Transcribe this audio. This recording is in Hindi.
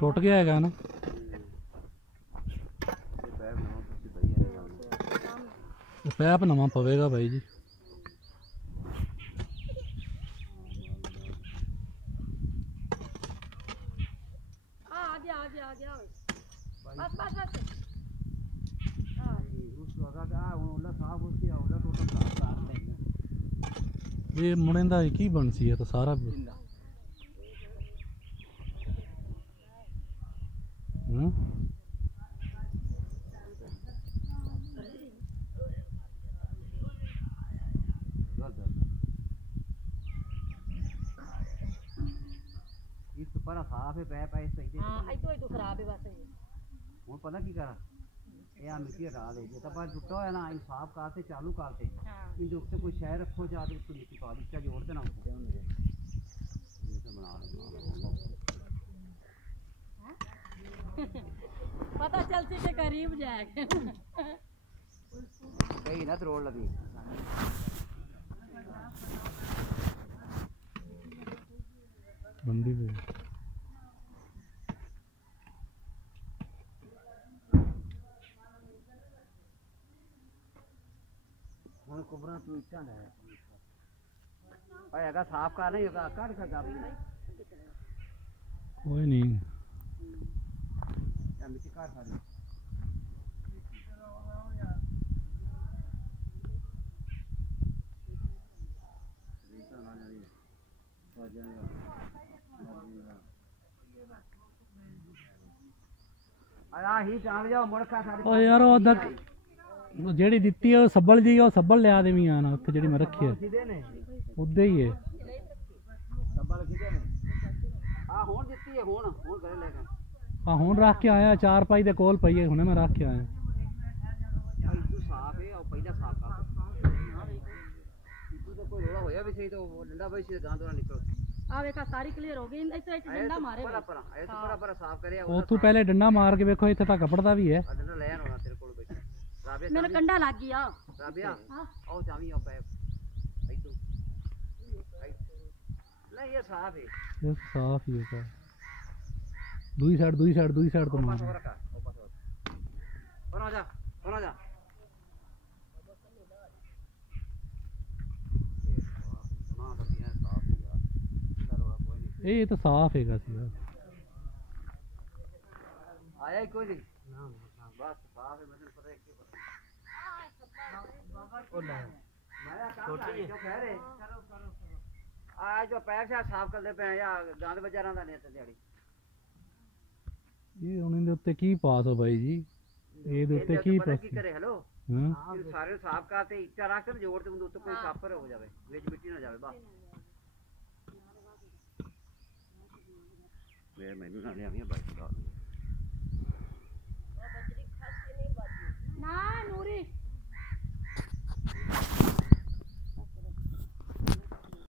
टुट गया हैगा ना। पैप नवा पवेगा भाई जी। ये मुड़े का की बन सी है तो सारा साफ है पैप है सही तो खराब है बस हूँ पता की करा ये मिट्टी हटा दे जो तब टुटा हुआ ना साफ करते चालू करते इन उत्ते कोई शह रखो जाके उसको मिट्टी पा दी जोड़ देना पता चलती के करीब जाएगा कहीं ना तरोड़ लगी बंदी पे कुबरा तू इच्छा है अगर साफ कर नहीं होगा काट कर कोई नहीं मिट्टी काट खा यार जेड़ी दिती है सब्बल जी सब्बल लिया देवी आना उत्थे जेड़ी मैं रखी है उदे ही है हाँ हुण रख के आया चार पाई दे कोल पई है हुणे मैं रख के आया सारी क्लियर हो गई डंडा मारे उतों पहले डंडा मार के वेखो इत्थे तक पड़दा भी है मेरा कंडा लग गया नहीं ये साफ है ये साफ ही है दूई साइड तो मार ये तो साफ है आया कोई नहीं बस साफ है मतलब पता है क्या आज जो पैर से साफ करते पे या गंद बाजारां दा नहीं ते दिहाड़ी ये उन्हें दे उत्ते की पास हो भाई जी ये दे उत्ते की पास की करे हेलो हां सारे साफ करते इट्टा रख के जोड़ ते उत्ते कोई साफर हो जावे बीच मिट्टी ना जावे बस वे मैनू ना ले आवी बाइक का ना नूरी